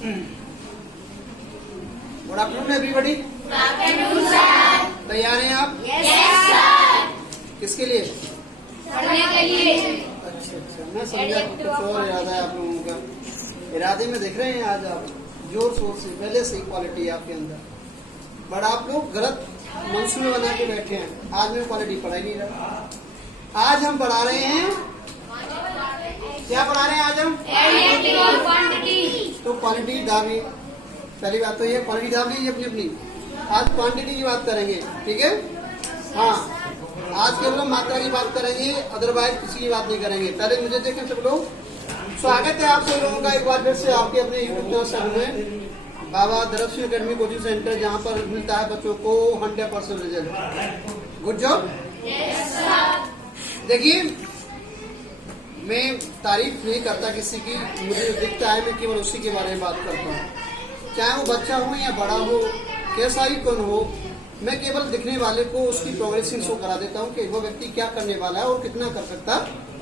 Good afternoon everybody. तैयार हैं आप? Yes sir. किसके लिए? पढ़ने के लिए। अच्छा, मैं समझा कुछ और इरादा है आप लोगों का। इरादे में देख रहे हैं आज आप जोर शोर से, पहले से ही क्वालिटी है आपके अंदर, बट आप लोग गलत मंसूबे बना के बैठे हैं। आज मैं क्वालिटी पढ़ा ही नहीं रहा। आज हम पढ़ा रहे हैं, क्या पढ़ा रहे हैं आज हम? एडिटिव और क्वांटिटी। तो क्वालिटी दाबी, पहली बात तो ये क्वालिटी दाब लीजिए अपनी अपनी। आज क्वांटिटी की बात करेंगे, ठीक है? हाँ, आज केवल हम मात्रा की बात करेंगे, अदरवाइज किसी की बात नहीं करेंगे। पहले मुझे देखें सब लोग। स्वागत है आप सब लोगों का एक बार फिर से आपके अपने यूट्यूब चैनल में, बाबा दरअसल एकेडमी कोचिंग सेंटर, जहाँ पर मिलता है बच्चों को 100% रिजल्ट। Good job. देखिए, मैं तारीफ नहीं करता किसी की, मुझे जो दिखता है मैं केवल उसी के बारे में बात करता हूँ। चाहे वो बच्चा हो या बड़ा हो, कैसा ही कौन हो, मैं केवल दिखने वाले को उसकी प्रोग्रेसिंग शो करा देता हूँ कि वो व्यक्ति क्या करने वाला है और कितना कर सकता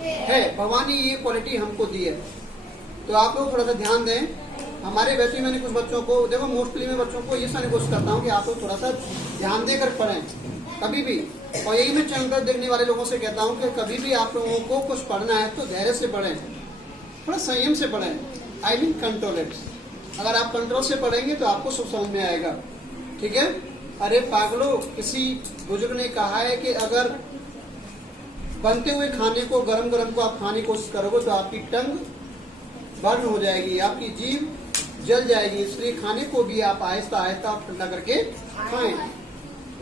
है। भगवान ने ये क्वालिटी हमको दी है, तो आप लोग थोड़ा सा ध्यान दें। हमारे वैसे मैंने कुछ बच्चों को, देखो मोस्टली मैं बच्चों को ये सारी कोशिश करता हूँ कि आप लोग थोड़ा सा ध्यान देकर पढ़ें कभी भी। और यही मैं चैनल पर देखने वाले लोगों से कहता हूँ कि कभी भी आप लोगों को कुछ पढ़ना है तो धैर्य से पढ़ें, थोड़ा संयम से पढ़ें। I mean control it. अगर आप कंट्रोल से पढ़ेंगे तो आपको सब समझ में आएगा, ठीक है? अरे पागलो, किसी बुजुर्ग ने कहा है कि अगर बनते हुए खाने को गरम गरम को आप खाने की कोशिश करोगे तो आपकी टंग बर्न हो जाएगी, आपकी जीभ जल जाएगी। इसलिए खाने को भी आप आहिस्ता आहिस्ता ठंडा करके खाएं।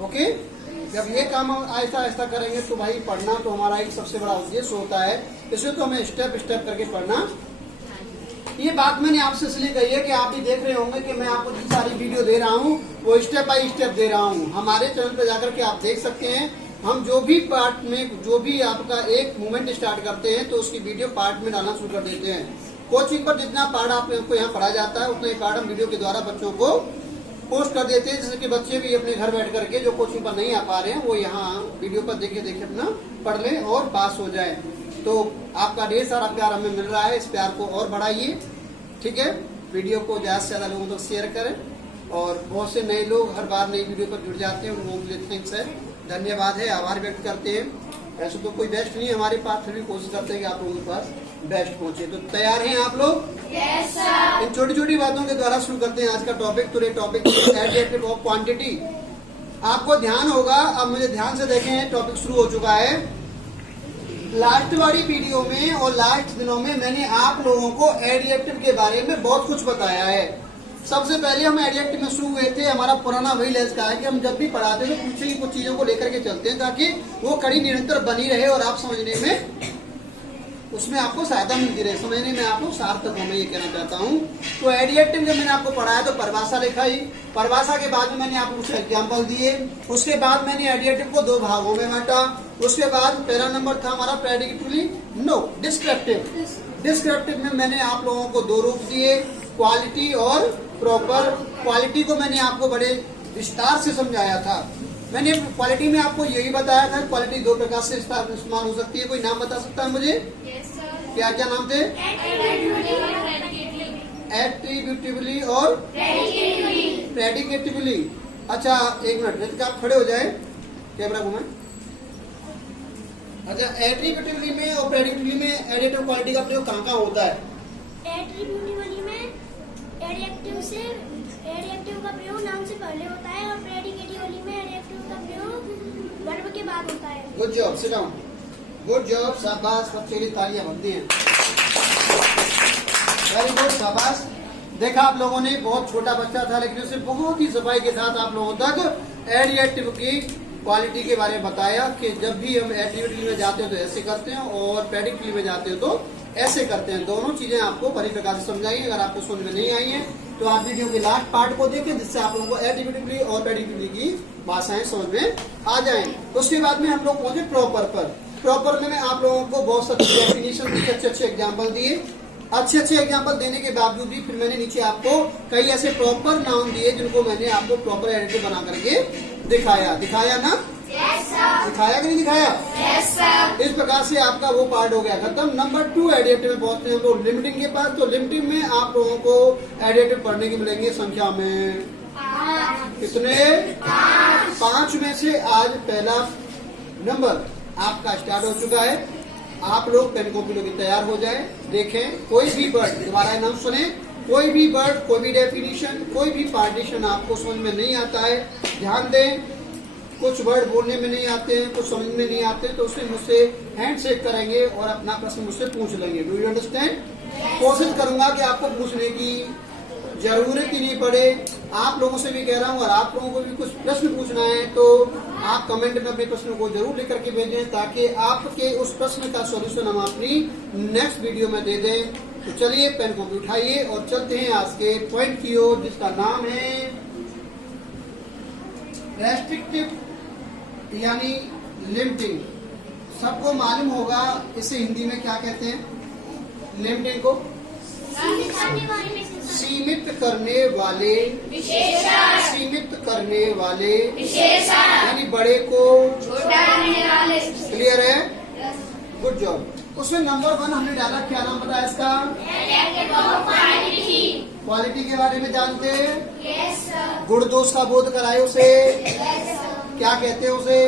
ओके? जब ये काम हम आहिस्ता आहिस्ता करेंगे तो भाई पढ़ना तो हमारा एक सबसे बड़ा उद्देश्य होता है, इसलिए तो हमें स्टेप स्टेप करके पढ़ना। ये बात मैंने आपसे इसलिए कही है कि आप भी देख रहे होंगे कि मैं आपको जितनी सारी वीडियो दे रहा हूँ वो स्टेप बाय स्टेप दे रहा हूँ। हमारे चैनल पर जाकर के आप देख सकते हैं, हम जो भी पार्ट में, जो भी आपका एक मूवमेंट स्टार्ट करते हैं तो उसकी वीडियो पार्ट में डालना शुरू कर देते हैं। कोचिंग पर जितना पार्ट आपको यहाँ पढ़ा जाता है उतना ही पार्ट हम वीडियो के द्वारा बच्चों को पोस्ट कर देते हैं, जिससे कि बच्चे भी अपने घर बैठ करके जो कोचिंग पर नहीं आ पा रहे हैं वो यहाँ वीडियो पर देखे देखे अपना पढ़ लें और पास हो जाए। तो आपका ढेर सारा प्यार हमें मिल रहा है, इस प्यार को और बढ़ाइए, ठीक है? वीडियो को ज्यादा से ज्यादा लोगों तक शेयर करें। और बहुत से नए लोग हर बार नई वीडियो पर जुड़ जाते हैं, उन लोगों के लिए थैंक्स है, धन्यवाद है, आभार व्यक्त करते हैं। ऐसे तो कोई बेस्ट नहीं है हमारे पास, फिर भी कोशिश करते हैं कि आप लोगों के पास बेस्ट पहुंचे। तो तैयार हैं आप लोग? Yes sir. इन छोटी छोटी बातों के द्वारा शुरू करते हैं आज का टॉपिक। तो ये टॉपिक एडिटिव ऑफ क्वांटिटी। आपको ध्यान होगा, अब मुझे ध्यान से देखें, टॉपिक शुरू हो चुका है। लास्ट वाली वीडियो में और लास्ट दिनों में मैंने आप लोगों को एडिटिव के बारे में बहुत कुछ बताया है। सबसे पहले हम एडिटिव में शुरू हुए थे, हमारा पुराना वही लेस का है कि हम जब भी पढ़ाते हैं तो पीछे की कुछ चीजों को लेकर के चलते हैं ताकि वो कड़ी निरंतर बनी रहे और आप समझने में, उसमें आपको सहायता मिलती रहे, समझने में आपको सार्थक हो। मैं ये कहना चाहता हूँ। तो एडिटिव जब मैंने आपको पढ़ाया तो परिभाषा लिखाई, परिभाषा के बाद में मैंने आपको कुछ एग्जाम्पल दिए, उसके बाद मैंने एडिटिव को 2 भागों में बांटा। उसके बाद पहला नंबर था हमारा प्रेडिकेटिवली, नो डिस्क्रिप्टिव। डिस्क्रिप्टिव में मैंने आप लोगों को 2 रूप दिए, क्वालिटी और प्रॉपर। क्वालिटी को मैंने आपको बड़े विस्तार से समझाया था। मैंने क्वालिटी में आपको यही बताया था, क्वालिटी 2 प्रकार से इस्तेमाल हो सकती है। कोई नाम बता सकता है मुझे? Yes sir. क्या क्या नाम थे? एट्रीब्यूटिवली और प्रेडिकेटिवली। अच्छा एक मिनट, आप खड़े हो जाए, कैमरा घुमाए। अच्छा, एट्रीब्यूटिवली में और प्रेडिकेटिवली में एडिटिव क्वालिटी का प्रयोग कहाँ कहाँ होता है? एट्रीब्यूटिवली में एडजेक्टिव का प्रयोग नाम से पहले होता है और प्रेडिकेटिवली में एडजेक्टिव का प्रयोग वर्ब के बाद होता है। Good job, sit down. Good job, शाबाश, बच्चों की तालियां बनती हैं। वेरी गुड, शाबाश। देखा आप लोगों ने, बहुत छोटा बच्चा था लेकिन उसे बहुत ही सफाई के साथ आप लोगों तक एडिटिव की क्वालिटी के बारे में बताया कि जब भी हम एट्रीब्यूटिव में जाते हैं तो ऐसे करते हैं और प्रेडिकेटिव में जाते हैं तो ऐसे करते हैं। दोनों चीजें आपको बड़ी प्रकार से समझाई। अगर आपको समझ में नहीं आई है तो आप वीडियो के लास्ट पार्ट को देखें, जिससे आप लोगों को एट्रीब्यूटिवली और प्रेडिकेटिवली की भाषाएं समझ में आ जाएं। उसके बाद में हम लोग पहुंचे प्रॉपर पर। प्रॉपर में मैं आप लोगों को बहुत सारी डेफिनेशन दी, अच्छे अच्छे एग्जाम्पल दिए। अच्छे अच्छे एग्जाम्पल देने के बावजूद भी फिर मैंने नीचे आपको कई ऐसे प्रॉपर नाउन दिए जिनको मैंने आपको प्रॉपर एडिटिव बना करके दिखाया ना? दिखाया कि नहीं दिखाया? इस प्रकार से आपका वो पार्ट हो गया खत्म। नंबर 2 एडिटिव में पहुंचते हैं तो लिमिटिंग के पास। तो लिमिटिंग में आप लोगों को एडिटिव पढ़ने के मिलेंगे संख्या में कितने? 5 में से आज पहला नंबर आपका स्टार्ट हो चुका है। आप लोग पेन कॉपी लोग तैयार हो जाए। देखें कोई भी वर्ड, दोबारा नाम सुने, कोई भी वर्ड, कोई भी डेफिनेशन, कोई भी पार्टीशन आपको समझ में नहीं आता है, ध्यान दें। कुछ वर्ड बोलने में नहीं आते हैं, कुछ समझ में नहीं आते, तो उसे मुझसे हैंड शेक करेंगे और अपना प्रश्न मुझसे पूछ लेंगे। Do you understand? कोशिश करूंगा कि आपको पूछने की जरूरत ही नहीं पड़े। आप लोगों से भी कह रहा हूँ, और आप लोगों को भी कुछ प्रश्न पूछना है तो आप कमेंट में अपने प्रश्नों को जरूर लिख करके भेजें, ताकि आपके उस प्रश्न का सॉल्यूशन हम अपनी नेक्स्ट वीडियो में दे दें। तो चलिए पेन को उठाइए और चलते हैं आज के पॉइंट की ओर, जिसका नाम है रेस्ट्रिक्टिव यानी लिमिटिंग। सबको मालूम होगा इसे हिंदी में क्या कहते हैं? लिमिटिंग को सीमित करने वाले, सीमित करने वाले, यानी बड़े को छोटा करने वाले। क्लियर है? Good job. उसमें नंबर 1 हमने डाला, क्या नाम बताया इसका? क्वालिटी के बारे में जानते हैं? गुण दोष का बोध कराए उसे, क्या कहते हैं उसे?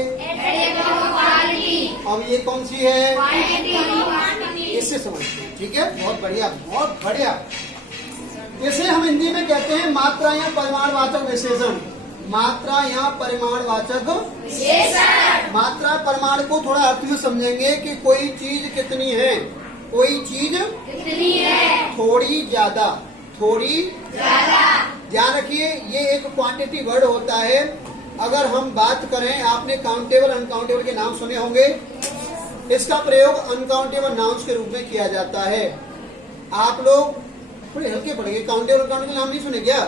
अब ये कौन सी है? इससे समझते हैं, ठीक है? बहुत बढ़िया, बहुत बढ़िया। इसे हम हिंदी में कहते हैं मात्रा या परिमाणवाचक विशेषण। मात्रा या परिमाणवाचक विशेषण। मात्रा परिमाण को थोड़ा अर्थ में समझेंगे कि कोई चीज कितनी है, कोई चीज कितनी है, थोड़ी ज्यादा, थोड़ी ज्यादा। ध्यान रखिए ये एक क्वांटिटी वर्ड होता है। अगर हम बात करें, आपने काउंटेबल अनकाउंटेबल के नाम सुने होंगे। इसका प्रयोग अनकाउंटेबल नाउन्स के रूप में किया जाता है। आप लोग थोड़े हल्के पड़ेंगे, काउंटेबल अनकाउंटेबल नाम नहीं सुने क्या?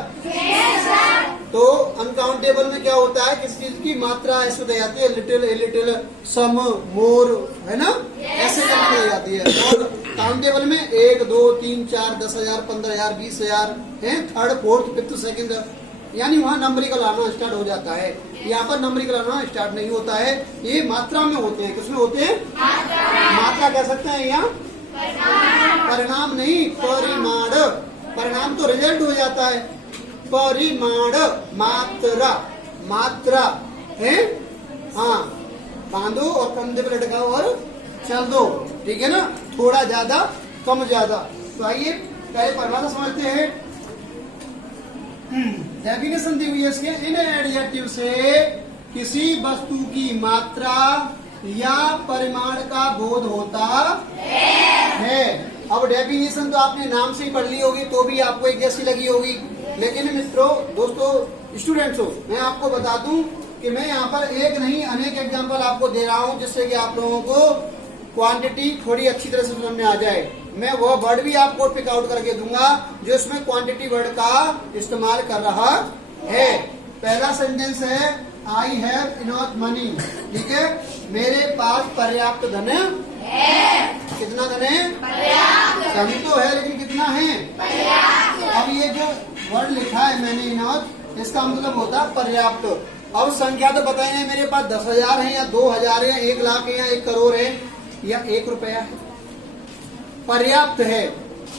तो अनकाउंटेबल में क्या होता है? किस चीज की मात्रा ऐसे हो जाती है, लिटिल, ए लिटिल, सम, मोर, है ना, ऐसे करके हो जाती है। और काउंटेबल में 1, 2, 3, 4, 10,000, 15,000, 20,000 है, 3rd, 4th, 5th, 2nd, यानी वहाँ नंबरिकल आना स्टार्ट हो जाता है। यहाँ पर नंबरिकल आना स्टार्ट नहीं होता है, ये मात्रा में होते हैं। किसमें होते हैं? मात्रा कह सकते हैं यहाँ, परिणाम नहीं, परिमाण। परिणाम तो रिजल्ट हो जाता है, परिमाण मात्रा, मात्रा है। हाँ, बांधो और कंधे पर लटकाओ और चल दो, ठीक है ना? थोड़ा ज्यादा, कम ज्यादा। तो आइए पहले परिभाषा समझते हैं। डेफिनेशन दी हुई है इसके, इन एडजेक्टिव से किसी वस्तु की मात्रा या परिमाण का बोध होता है। अब डेफिनेशन तो आपने नाम से ही पढ़ ली होगी, तो भी आपको एक जैसी लगी होगी। लेकिन मित्रों, दोस्तों, स्टूडेंट्स हो, मैं आपको बता दूं कि मैं यहाँ पर एक नहीं अनेक एग्जाम्पल आपको दे रहा हूँ, जिससे कि आप लोगों को क्वांटिटी थोड़ी अच्छी तरह से समझ में आ जाए। मैं वह वर्ड भी आपको पिक आउट करके दूंगा जो इसमें क्वांटिटी वर्ड का इस्तेमाल कर रहा है। पहला सेंटेंस है, आई हैव इनफ मनी, ठीक है? मेरे पास पर्याप्त धन है। कितना धन है? पर्याप्त। धन तो है, लेकिन कितना है? पर्याप्त। अब ये जो वर्ड लिखा है मैंने इनफ, इसका मतलब होता है पर्याप्त। अब संख्या तो बताई नहीं, मेरे पास 10,000 है या 2,000 है, 1 लाख है या 1 करोड़ है या 1 रुपया है। पर्याप्त है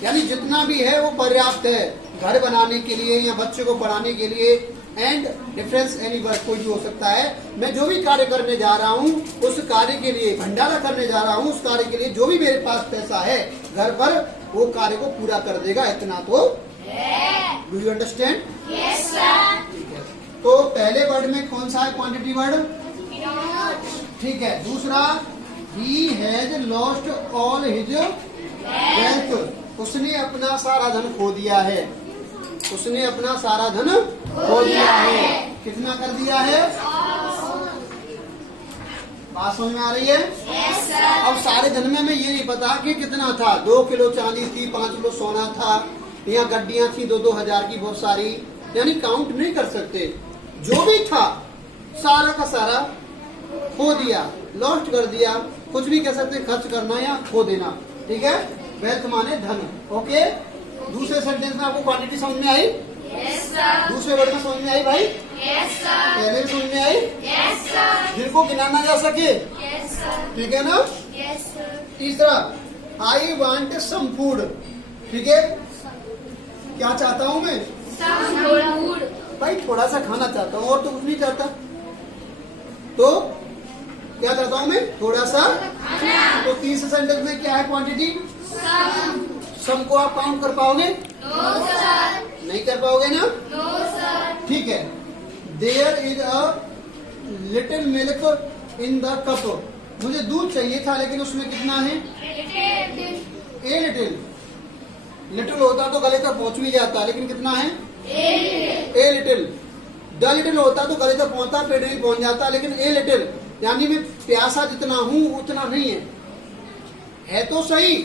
यानी जितना भी है वो पर्याप्त है, घर बनाने के लिए या बच्चे को पढ़ाने के लिए। एंड डिफरेंस एनी वर्ड कोई भी हो सकता है। मैं जो भी कार्य करने जा रहा हूँ उस कार्य के लिए, भंडारा करने जा रहा हूँ उस कार्य के लिए जो भी मेरे पास पैसा है घर पर, वो कार्य को पूरा कर देगा, इतना तो do you understand? Yes sir. ठीक है, तो पहले वर्ड में कौन सा है क्वांटिटी वर्ड? ठीक है। दूसरा, he has lost all his wealth, उसने अपना सारा धन खो दिया है। उसने अपना सारा धन खो दिया है। कितना कर दिया है? बात समझ में आ रही है? Yes sir. अब सारे धन में हमें ये नहीं पता कि कितना था। 2 किलो चांदी थी, 5 किलो सोना था, या गड्डियां थी 2-2 हजार की बहुत सारी, यानी काउंट नहीं कर सकते। जो भी था सारा का सारा खो दिया, लॉस्ट कर दिया, कुछ भी कह सकते, खर्च करना या खो देना, ठीक है? वेल्थ माने धन। ओके, दूसरे सेंटेंस में आपको क्वांटिटी समझ में आई? Yes sir. दूसरे वर्ड में समझ में आई भाई? Yes, sir. पहले भी समझ में आई? Yes, sir. जिनको गिनाना जा सके, Yes, sir. ठीक है ना? Yes, sir. तीसरा, आई वांट सम फूड, ठीक है? क्या चाहता हूँ मैं? Some food. भाई थोड़ा सा खाना चाहता हूँ और तो कुछ नहीं चाहता। तो क्या चाहता हूँ मैं? थोड़ा सा। तो तीसरे सेंटेंस में क्या है क्वांटिटी? Some. सम को आप काउंट कर पाओगे? No, sir. नहीं कर पाओगे ना? No, sir. ठीक है। There is a little milk in the cup, मुझे दूध चाहिए था लेकिन उसमें कितना है? A little. लिटिल होता तो गले तक पहुंच भी जाता, लेकिन कितना है? A little. द लिटिल होता तो गले तक पहुंचता, पेट नहीं पहुंच जाता, लेकिन ए लिटिल यानी मैं प्यासा जितना हूं उतना नहीं है तो सही,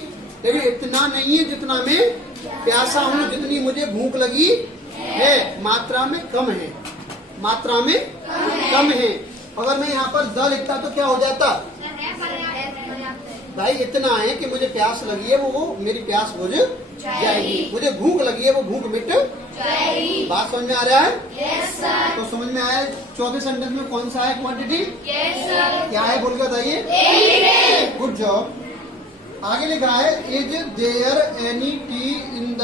लेकिन इतना नहीं है जितना मैं प्यासा हूं, जितनी मुझे भूख लगी है, मात्रा में कम है, मात्रा में कम है। अगर मैं यहाँ पर द लिखता तो क्या हो जाता? भाई इतना है कि मुझे प्यास लगी है, वो मेरी प्यास बुझ जाएगी, मुझे भूख लगी है, वो भूख मिट जाएगी। बात समझ में आ रहा है? Yes, sir. तो समझ में आया? चौथे सेंटेंस में कौन सा है क्वांटिटी? Yes, sir. क्या है बोल के बताइए। Good job. आगे लिखा है is there any tea in the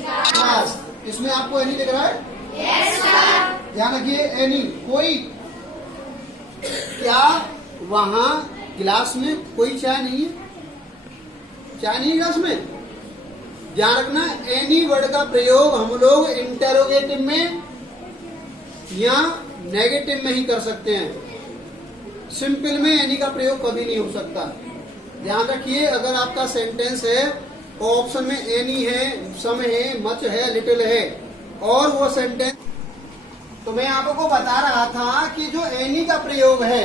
class, इसमें आपको एनी लिख रहा है? Yes, sir. ध्यान रखिए, एनी कोई। क्या वहाँ गिलास में कोई चाय नहीं है? चाय नहीं है गिलास में? ध्यान रखना, एनी वर्ड का प्रयोग हम लोग इंटेरोगेटिव में या नेगेटिव में ही कर सकते हैं। सिंपल में एनी का प्रयोग कभी नहीं हो सकता। ध्यान रखिए, अगर आपका सेंटेंस है ऑप्शन में एनी है, सम है, मच है, लिटिल है, और वो सेंटेंस, तो मैं आपको बता रहा था कि जो एनी का प्रयोग है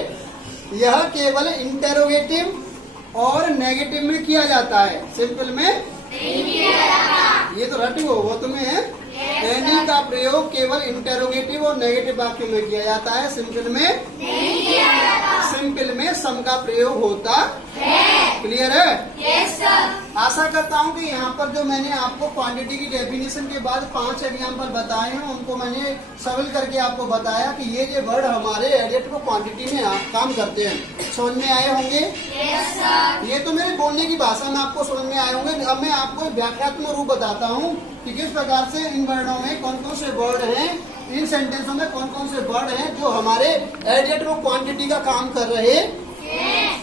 यह केवल इंटेरोगेटिव और नेगेटिव में किया जाता है, सिंपल में ये तो रटी हो वो तुम्हें। एनी का प्रयोग केवल इंटेरोगेटिव और नेगेटिव वाक्य में किया जाता है, सिंपल में सिंपल में सम का प्रयोग होता है। क्लियर है? Yes, sir. आशा करता हूं कि यहाँ पर जो मैंने आपको क्वांटिटी की डेफिनेशन के बाद 5 एग्जाम्पल बताए हैं, उनको मैंने सरल करके आपको बताया कि ये जो वर्ड हमारे एडिट को क्वांटिटी में काम करते हैं। समझ में आए होंगे? Yes, sir. ये तो मेरे बोलने की भाषा में आपको समझ में आए होंगे। अब मैं आपको व्याख्यात्मक रूप बताता हूँ कि किस प्रकार से इन वर्डों में कौन कौन से वर्ड हैं, इन सेंटेंसों में कौन कौन से वर्ड हैं जो हमारे एडिट क्वांटिटी का काम कर रहे हैं।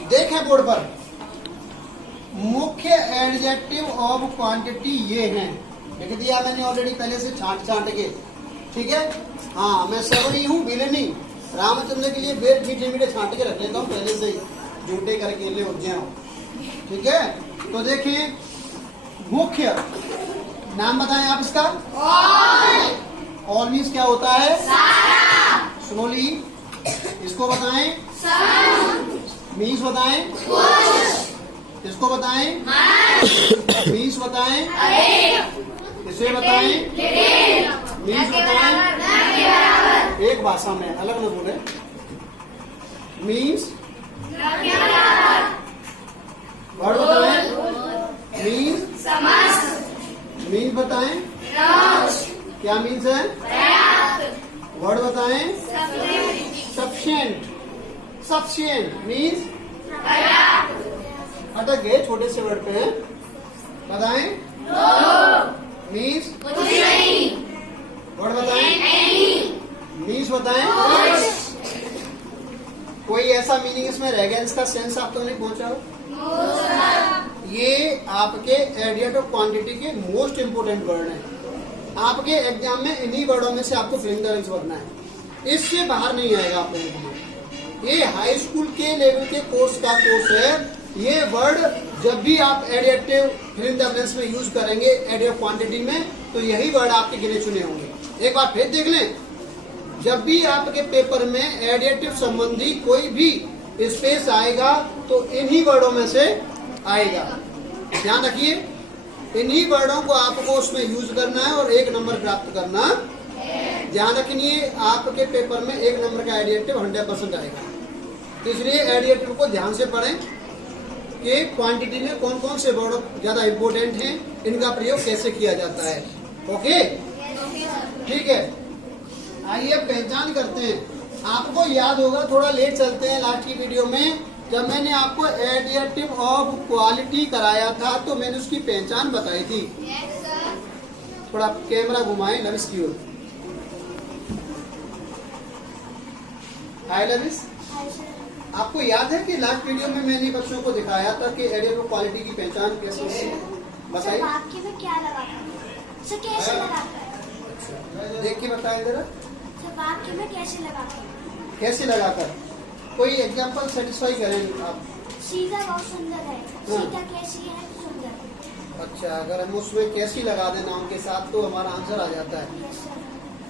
देखें बोर्ड पर, मुख्य एडजेक्टिव ऑफ क्वांटिटी ये हैं, लिख दिया मैंने ऑलरेडी पहले से छांट के, ठीक है। हाँ, मैं सबड़ी हूँ बिलनी, रामचंद्र के लिए बेर मीठे मीठे छांट के रख लेता हूँ पहले से ही, झूठे करके ले उठ जाओ, ठीक है। तो देखिए, मुख्य नाम बताएं आप इसका। ऑल मीन्स क्या होता है? स्लोली। इसको बताएं। मीन्स बताएं। इसको बताएं। मीन्स बताएं। इसे बताएं। मीन्स बताएं। एक भाषा में, अलग न बोले। मीन्स वर्ड बताएं। मीन्स मीन्स बताएं। क्या मीन्स है? वर्ड बताएं। सफिशिएंट। सफिशिएंट मीन्स अटक गए छोटे से वर्ड पे हैं, बताएं। मीन्स वर्ड बताएं। मीन्स बताएं। कोई ऐसा मीनिंग इसमें रह गया जिसका सेंस आप तो नहीं पहुंचा हो? ये आपके एडिट ऑफ क्वांटिटी के मोस्ट इंपोर्टेंट वर्ड हैं। आपके एग्जाम में इन्हीं वर्डों में से आपको फिलिंग द ब्लैंक्स भरना है, इससे बाहर नहीं आएगा आप लोगों को। ये हाई स्कूल के लेवल के कोर्स का कोर्स है। ये वर्ड जब भी आप एडिटिव फिलिंग द ब्लैंक्स में यूज करेंगे एडिट ऑफ क्वांटिटी में, तो यही वर्ड आपके गिने चुने होंगे। एक बार फिर देख लें, जब भी आपके पेपर में एडिटिव संबंधी कोई भी स्पेस आएगा तो इन्हीं वर्डों में से आएगा। ध्यान रखिए, इन्हीं वर्डों को आपको उसमें यूज करना है और 1 नंबर प्राप्त करना। ध्यान रखिए, आपके पेपर में 1 नंबर का एडिटिव 100% आएगा। इसलिए एडिटिव को ध्यान से पढ़ें कि क्वांटिटी में कौन कौन से वर्ड ज्यादा इंपॉर्टेंट हैं, इनका प्रयोग कैसे किया जाता है। ओके, ठीक है। आइए पहचान करते हैं। आपको याद होगा, थोड़ा लेट चलते हैं लास्ट की वीडियो में, जब मैंने आपको एडिटिव ऑफ क्वालिटी कराया था तो मैंने उसकी पहचान बताई थी। थोड़ा कैमरा घुमाएं लविश की ओर। हाय लविश, आपको याद है कि लास्ट वीडियो में मैंने बच्चों को दिखाया था कि एडिटिव ऑफ क्वालिटी की पहचान कैसे होती है? बताइए। वाक्य में क्या लगाता है? सर कैसे लगाता है? देख के बताएं जरा, सर वाक्य में कैसे लगाता है? कैसे लगाकर कोई एग्जांपल सेटिस्फाई करें आप। सीता बहुत सुंदर है। हाँ। सीता कैसी है? सुंदर। अच्छा, अगर हम उसमें कैसी लगा दें नाउन के साथ तो हमारा आंसर आ जाता है। Yes sir.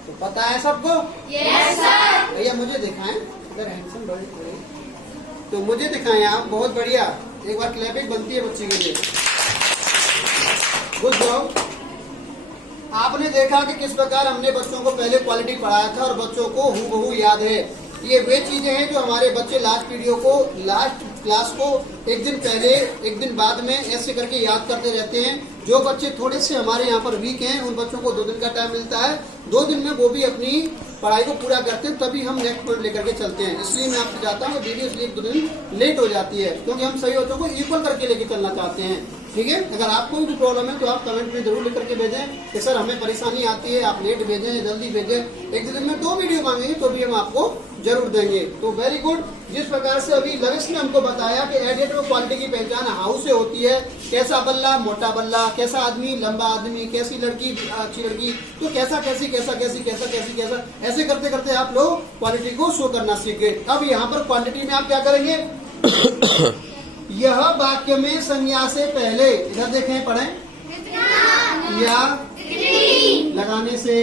तो पता है सबको? Yes sir. भैया मुझे दिखाएं, अगर हैंडसम बड़े थोड़े तो मुझे दिखाएं आप। बहुत बढ़िया, एक बार क्लैपिंग बनती है बच्चे के लिए। Good job. आपने देखा कि किस प्रकार हमने बच्चों को पहले क्वालिटी पढ़ाया था और बच्चों को हूबहू याद है। ये वे चीजें हैं जो हमारे बच्चे लास्ट क्लास को एक दिन पहले एक दिन बाद में ऐसे करके याद करते रहते हैं। जो बच्चे थोड़े से हमारे यहाँ पर वीक हैं उन बच्चों को 2 दिन का टाइम मिलता है। 2 दिन में वो भी अपनी पढ़ाई को पूरा करते हैं, तभी हम नेक्स्ट पॉइंट लेकर के चलते हैं। इसलिए मैं आपसे चाहता हूँ वीडियो इसलिए 2 दिन लेट हो जाती है, क्योंकि हम सही बच्चों को इक्वल करके लेके चलना चाहते हैं। ठीक है, अगर आपको भी प्रॉब्लम है तो आप कमेंट में जरूर लिख करके भेजें कि सर हमें परेशानी आती है, आप लेट भेजें जल्दी भेजें। एक दिन में 2 वीडियो मांगेंगे तो भी हम आपको जरूर देंगे। तो वेरी गुड। जिस प्रकार से अभी लविश ने हमको बताया कि एडिटिव क्वालिटी की पहचान हाउ से होती है, कैसा बल्ला मोटा बल्ला, कैसा आदमी लंबा आदमी, कैसी लड़की अच्छी लड़की, तो कैसा कैसी कैसा कैसी कैसा कैसी कैसा, ऐसे करते करते आप लोग क्वालिटी को शो करना सीख गए। अब यहाँ पर क्वांटिटी में आप क्या करेंगे? यह वाक्य में संज्ञा से पहले, इधर देखें पढ़ें, या लगाने से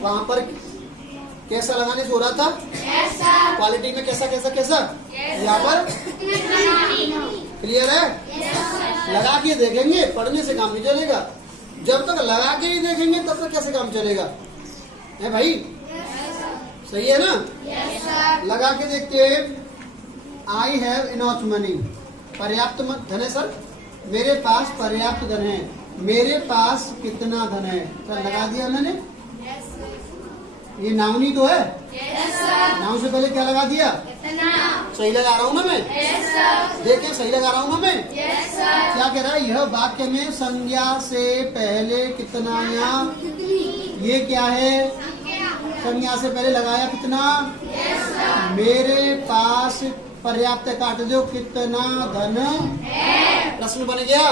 वहाँ पर कैसा लगाने से हो रहा था? क्वालिटी में कैसा कैसा कैसा, यहाँ पर क्लियर है? लगा के देखेंगे, पढ़ने से काम नहीं चलेगा। जब तक लगा के ही देखेंगे तब तक कैसे काम चलेगा? है भाई? सही है ना? लगा के देखते हैं। आई हैव इनफ मनी, पर्याप्त धन है सर, मेरे पास पर्याप्त धन है। मेरे पास कितना धन है? सर लगा दिया मैंने। ये नाउन ही तो है। नाउन से पहले क्या लगा दिया? सही लगा रहा हूँ ना मैं? देखें सही लगा रहा हूँ ना मैं? क्या कह रहा है? यह वाक्य में संज्ञा से पहले कितना, या ये क्या है? संज्ञा से पहले लगाया कितना? मेरे पास पर्याप्त काट दो, कितना धन प्रश्न बन गया।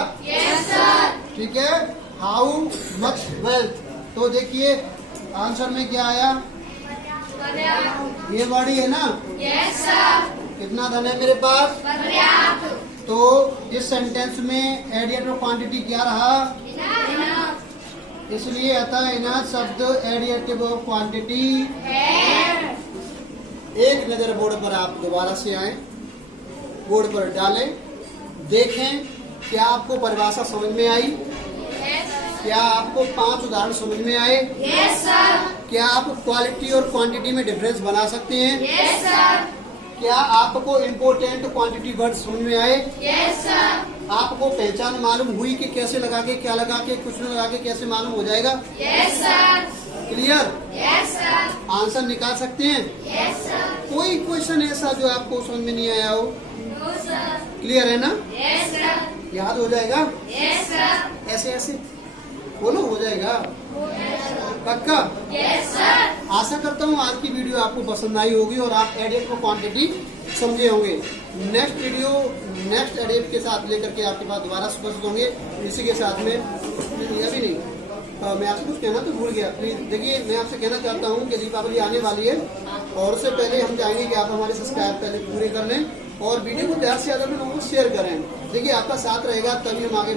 ठीक है, हाउ मच वेल्थ। तो देखिए आंसर में क्या आया? ये वर्ड ही है ना? कितना धन है मेरे पास? तो इस सेंटेंस में एडिटिव क्वांटिटी क्या रहा? इसलिए अतः इनफ शब्द एडिटिव क्वांटिटी। एक नजर बोर्ड पर आप दोबारा से आए, बोर्ड पर डालें, देखें क्या आपको परिभाषा समझ में आई? क्या आपको 5 उदाहरण समझ में आए? क्या आप क्वालिटी और क्वांटिटी में डिफरेंस बना सकते हैं? क्या आपको इम्पोर्टेंट क्वांटिटी वर्ड समझ में आए? आपको पहचान मालूम हुई कि कैसे लगा के, क्या लगा के, कुछ न लगा के कैसे मालूम हो जाएगा? क्लियर? आंसर निकाल सकते हैं? कोई क्वेश्चन ऐसा जो आपको समझ में नहीं आया हो? क्लियर है ना? याद हो जाएगा? ऐसे ऐसे बोलो, हो जाएगा पक्का? आशा करता हूँ आज की वीडियो आपको पसंद आई होगी और आप एडिट को क्वांटिटी समझे होंगे। नेक्स्ट वीडियो नेक्स्ट एडिट के साथ लेकर के आपके पास दोबारा उपस्थित होंगे। इसी के साथ में अभी नहीं, मैं आपसे कुछ कहना तो भूल गया। प्लीज देखिए, मैं आपसे कहना चाहता हूँ कि दीपावली आने वाली है और उससे पहले हम चाहेंगे कि आप हमारे सब्सक्राइब पहले पूरे कर लें और वीडियो को ज़्यादा से ज़्यादा लोगों को शेयर करें। देखिए आपका साथ रहेगा तभी हम आगे